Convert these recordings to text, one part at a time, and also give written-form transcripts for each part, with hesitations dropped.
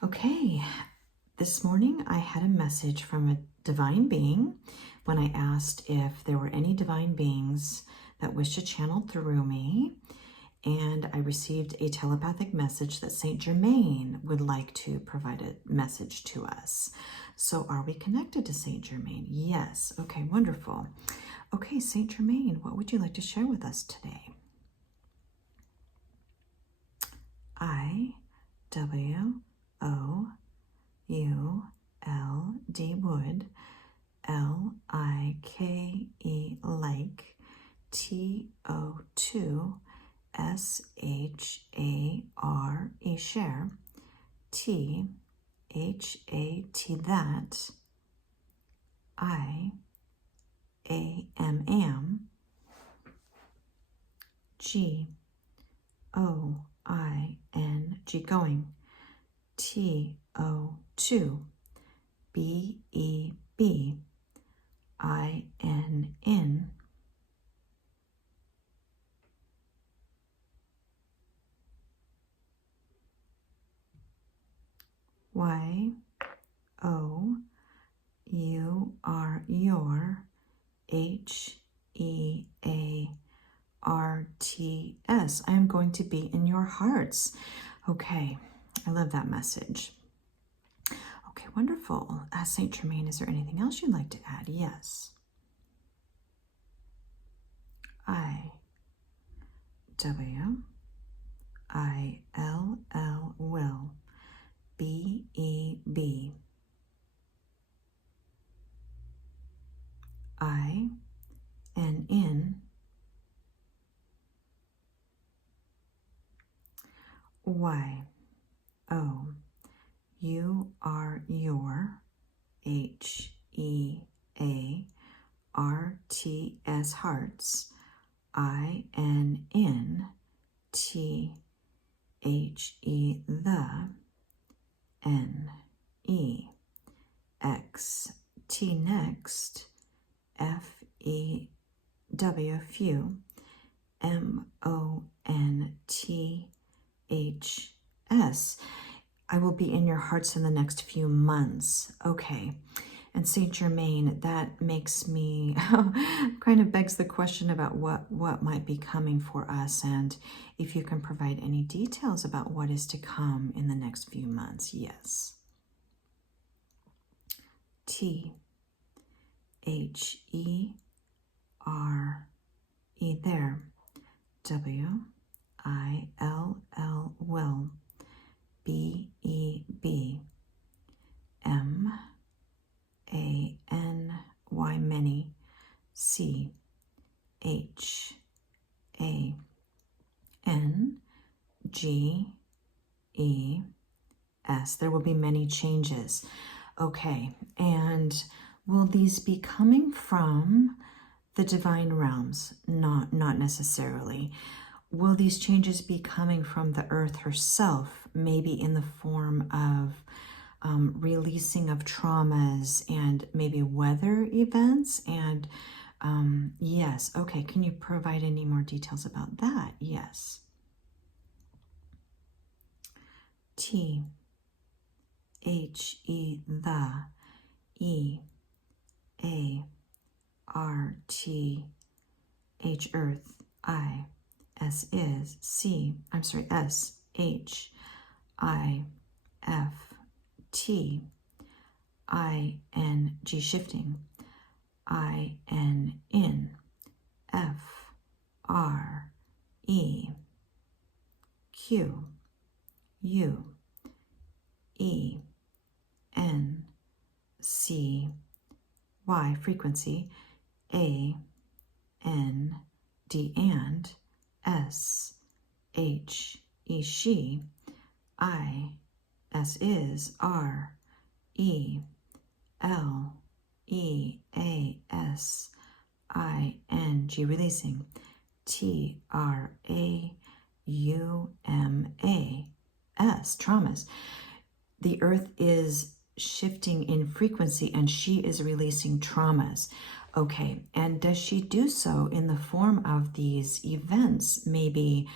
Okay, this morning I had a message from a divine being when I asked if there were any divine beings that wished to channel through me, and I received a telepathic message that Saint Germain would like to provide a message to us. So are we connected to Saint Germain? Yes. Okay, wonderful. Okay, Saint Germain, what would you like to share with us today? I-W-O-U-L-D wood, L-I-K-E like, T-O-2 S-H-A-R-E share, T-H-A-T that, I-A-M-am, G-O-I-N-G going, T-O-2 B-E-B-I-N-N Y-O-U-R your H-E-A-R-T-S. I am going to be in your hearts. Okay, I love that message. Okay, wonderful. Saint Germain, is there anything else you'd like to add? Yes. I-W-I-L-L will. B-E-B. I-N-N. Y-O-U-R your H-E-A-R-T-S hearts. I-N-N-T-H-E the N-E-X T next F-E-W few M-O-N-T-H-S. I will be in your hearts in the next few months. Okay. And Saint Germain, that makes me kind of begs the question about what might be coming for us, and if you can provide any details about what is to come in the next few months. Yes. T-H-E-R-E there. W-I-L-L will. B-E-B. M-A-N-Y many. C-H-A-N-G-E-S. There will be many changes. Okay, and will these be coming from the divine realms? Not necessarily. Will these changes be coming from the earth herself, maybe in the form of releasing of traumas and maybe weather events? And yes, okay, can you provide any more details about that? Yes. T-H-E the E-A-R-T-H earth I S is S-H-I-F-T-I-N-G shifting I-N-N-F-R-E-Q-U-E-N-C-Y frequency A-N-D and S-H-E she I-S is R-E-L-E-A-S-I-N-G releasing T-R-A-U-M-A-S traumas. The earth is shifting in frequency and she is releasing traumas. Okay, and does she do so in the form of these events, maybe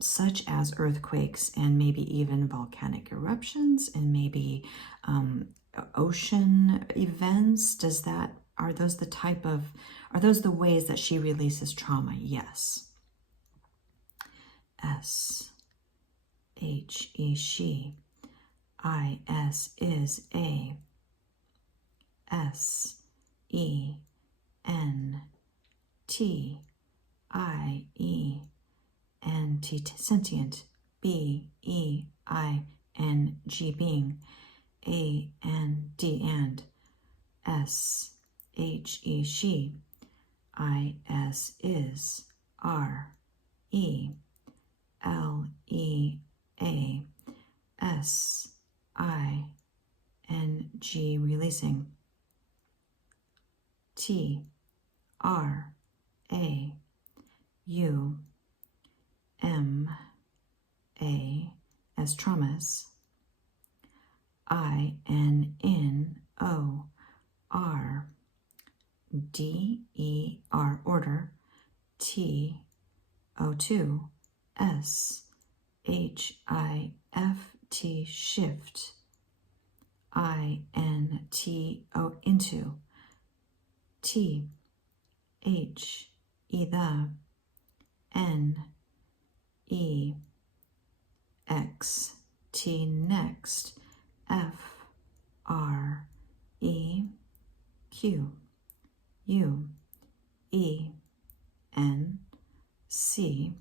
such as earthquakes and maybe even volcanic eruptions and maybe ocean events. Are those the ways that she releases trauma? Yes. S, H, E, she. I, S, is, A. S, E, N, T, I, E, N, T, sentient. B, E, I, N, G, being. A, N, D, and. S, H, E, she. I, S, is. R, E, L, E, A. S, I, N, G, releasing. T, R, A, U, M, A, as traumas. I, N, N, O, R, D, E, R, order. T, O2, S, H, I, F, T, shift. I, N, T, O, into. T, H, E, the. N, E, X, T, next. F, R, E, Q, U, E, N, C,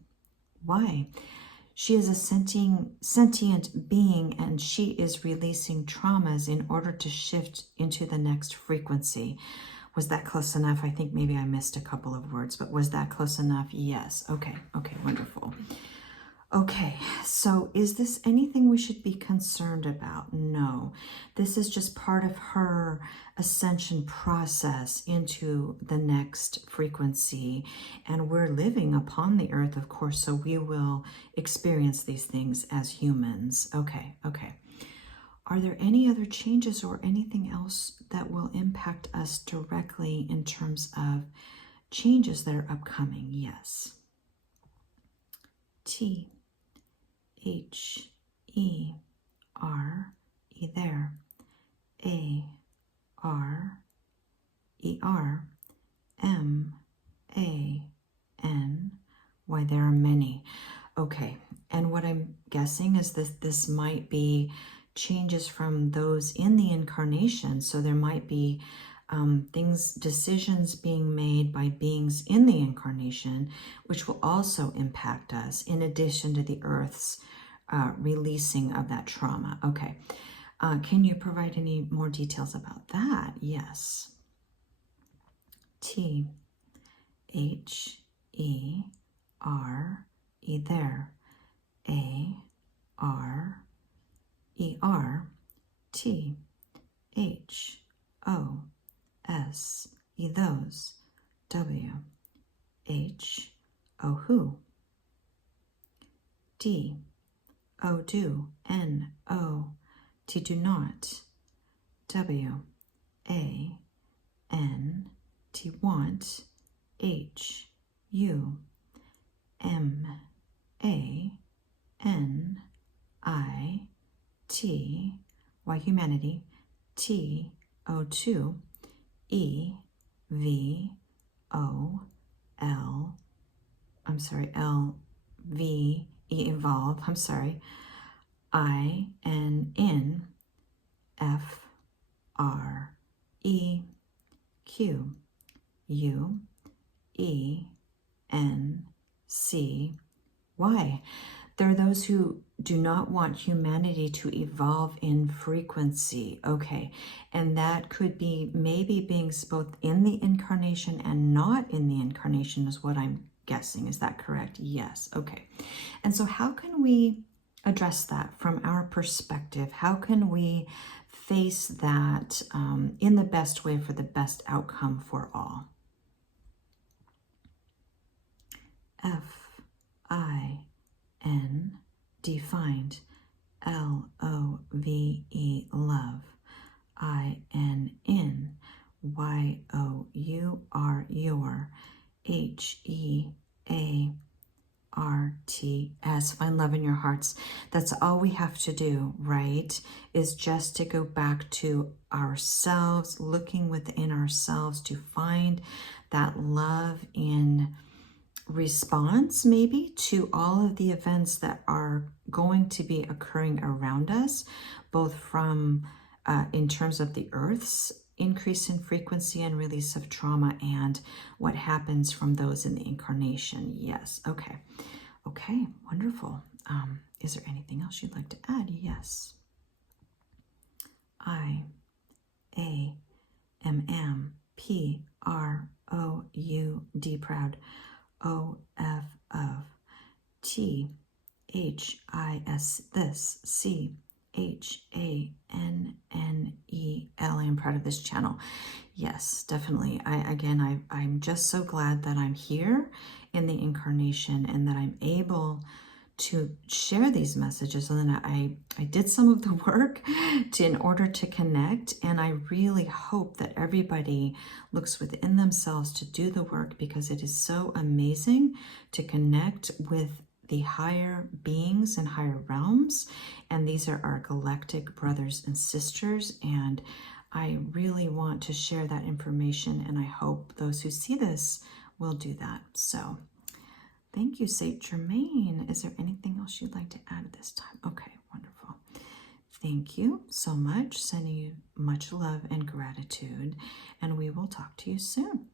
Y. She is a sentient being, and she is releasing traumas in order to shift into the next frequency. Was that close enough? I think maybe I missed a couple of words, but was that close enough? Yes. Okay, wonderful. Okay, so is this anything we should be concerned about? No. This is just part of her ascension process into the next frequency. And we're living upon the earth, of course, so we will experience these things as humans. Okay. Are there any other changes or anything else that will impact us directly in terms of changes that are upcoming? Yes. T, H, E, R, E there. A, R, E, R, M, A, N. Why, there are many. Okay, and what I'm guessing is that this might be changes from those in the incarnation. So there might be decisions being made by beings in the incarnation, which will also impact us in addition to the Earth's releasing of that trauma. Okay. Can you provide any more details about that? Yes. T, H, E, R, E there. A, R, E, R, T, H, O, S, E, those. W, H, O, who. D, O, do. N, O, T, do not. W, A, N, T, want. H, U, M, A, N, I, T, Y, humanity. T, O2, E, V, O, L, L, V, E, evolve, I, N, in, F, R, E, Q, U, E, N, C, Y. There are those who do not want humanity to evolve in frequency. Okay, and that could be maybe beings both in the incarnation and not in the incarnation is what I'm guessing. Is that correct? Yes. Okay. And so how can we address that from our perspective? How can we face that in the best way for the best outcome for all? F, I, N, defined. L, O, V, E, love. I, N, in. Y, O, U, R, your. H, E, A, R, T, as hearts. That's all we have to do, right? Is just to go back to ourselves, looking within ourselves to find that love in response maybe to all of the events that are going to be occurring around us, both from in terms of the Earth's increase in frequency and release of trauma and what happens from those in the incarnation. Yes. Okay. Okay. Wonderful. Is there anything else you'd like to add? Yes. I-A-M-M-P-R-O-U-D, proud. O-F of T-H-I-S, this, C-H-A-N-N-E-L. I am proud of this channel. Yes, definitely. I'm just so glad that I'm here in the incarnation and that I'm able to share these messages. And then I did some of the work in order to connect, and I really hope that everybody looks within themselves to do the work, because it is so amazing to connect with the higher beings and higher realms, and these are our galactic brothers and sisters, and I really want to share that information, and I hope those who see this will do that. So thank you, Saint Germain. Is there anything else you'd like to add at this time? Okay, wonderful. Thank you so much. Sending you much love and gratitude, and we will talk to you soon.